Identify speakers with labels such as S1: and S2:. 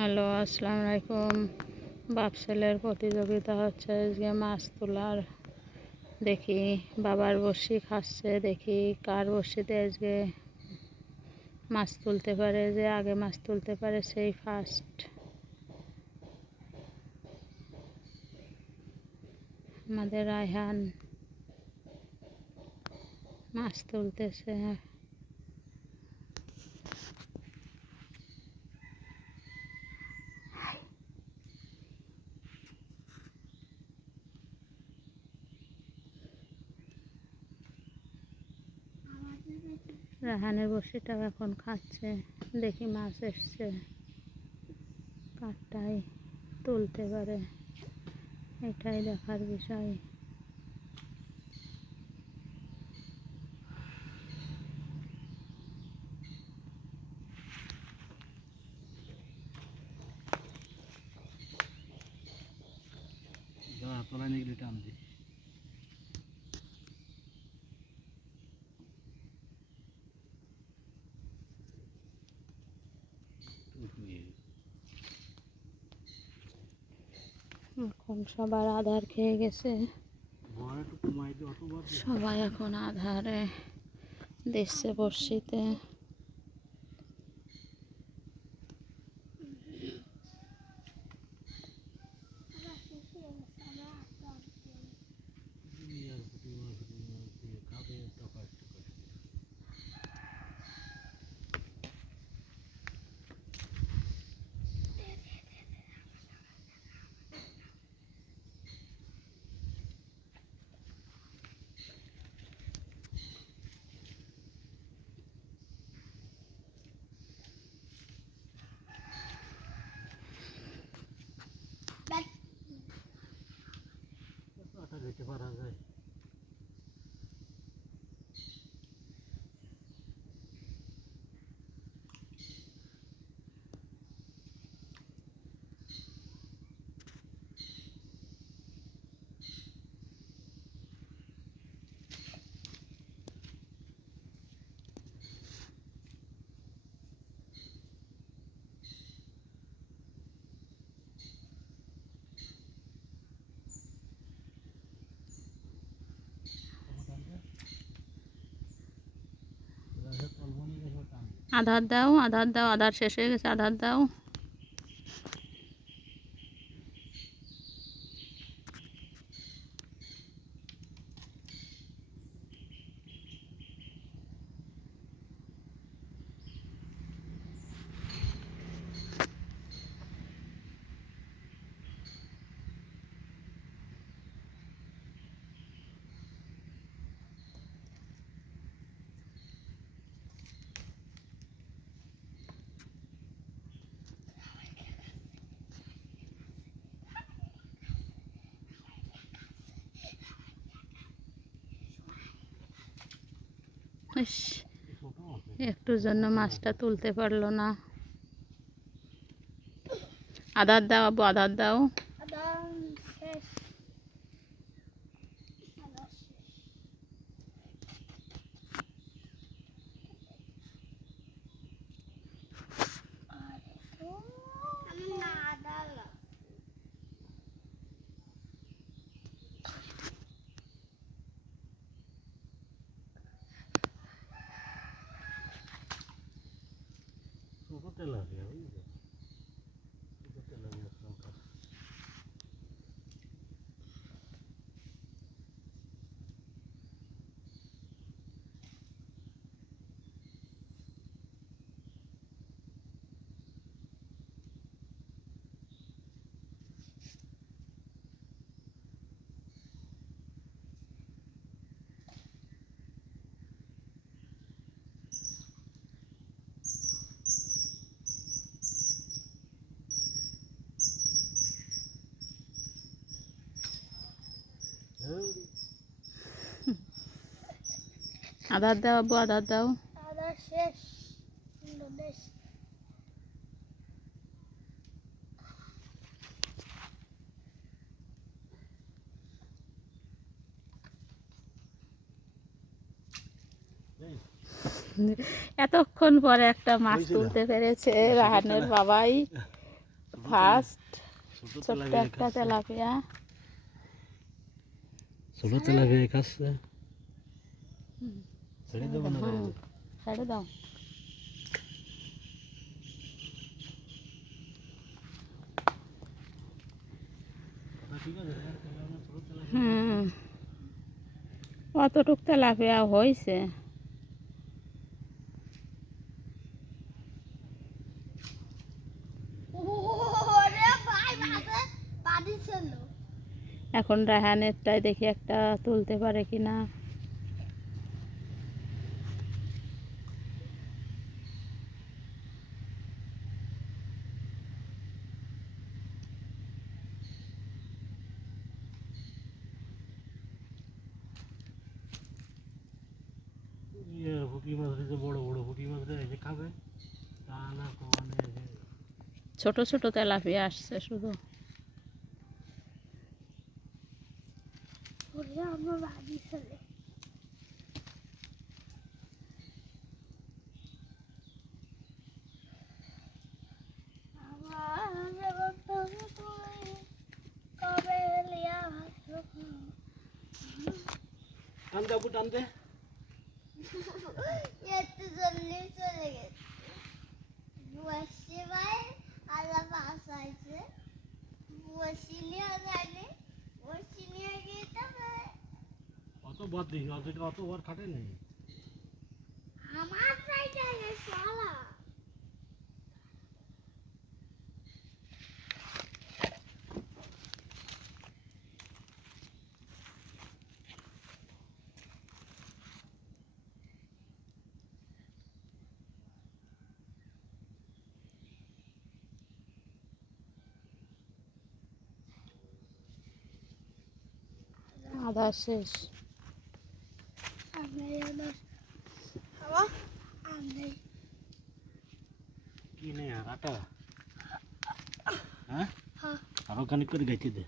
S1: Hello, আসসালামু আলাইকুম। বাপ ছেলের প্রতিযোগিতা হচ্ছে, আজকে মাছ তোলার। দেখি বাবার বড়শি খাচ্ছে, দেখি কার বড়শিতে আজকে মাছ তুলতে পারে, যে আগে মাছ তুলতে পারে সেই ফার্স্ট আমাদের রায়হান মাছ তুলতেছে। রাহানের বসিটাও এখন খাচ্ছে, দেখি মাছ এসছে। কাঠটাই তুলতে পারে, এটাই দেখার বিষয়।
S2: তোলা নিয়ে টান দিস
S1: এখন সবার আধার খেয়ে গেছে। সবাই এখন আধারে দিচ্ছে বড়শিতে
S2: 这帮人。
S1: আধার দাও আধার দাও আধার শেষ হয়ে গেছে আধার দাও। একটুর জন্য মাছটা তুলতে পারল না। আধার দাও আবু আধার দাও।
S2: ছোট তেলাপিয়া বুঝলি ছোট তেলাপিয়া সংখ্যা
S1: আধার দাও আবু আধার দাও।
S3: আদার শেষ
S1: এতক্ষণ পরে একটা মাছ তুলতে পেরেছে রাহানের বাবাই। ফার্স্ট ছোট্ট একটা। তেলাপিয়া।
S2: ছোট তেলাপিয়া খাচ্ছে
S1: হুম।
S2: ছেড়ে দেবো না
S1: হুম, ছেড়ে দাও
S2: ছোট তেলাপিয়া
S1: হুম কতটুক তেলাপিয়া হয়েছে
S3: ওরে ভাই মাঝে পানি ছিল
S1: এখন রাহানেরটাই দেখি একটা তুলতে পারে কি
S2: ইয়ে পুঁটি মাছ যে বড় বড় পুঁটি মাছটা এসে খাবে। তা না কমানে এসে
S1: ছোট ছোট তেলাপিয়া আসছে শুধু।
S3: ওরে আমার বাড়ি তুমি তুমি কবে লিয়া ভাসলো
S2: টান দে আপু টান দে
S3: একটু জলদি চলে গেছে বসে ভাই আল্লাহ পাস আছে বসি নিয়ে যায়নি বসি নিয়ে গিয়ে তবে
S2: অত বার দেখি অত অত খাটে নেই
S3: আমার সাইডে শালা
S1: আধা শেষ?
S2: হ্যাঁ?
S3: হ্যাঁ।
S2: আরও খানিক করে গাইতে দে।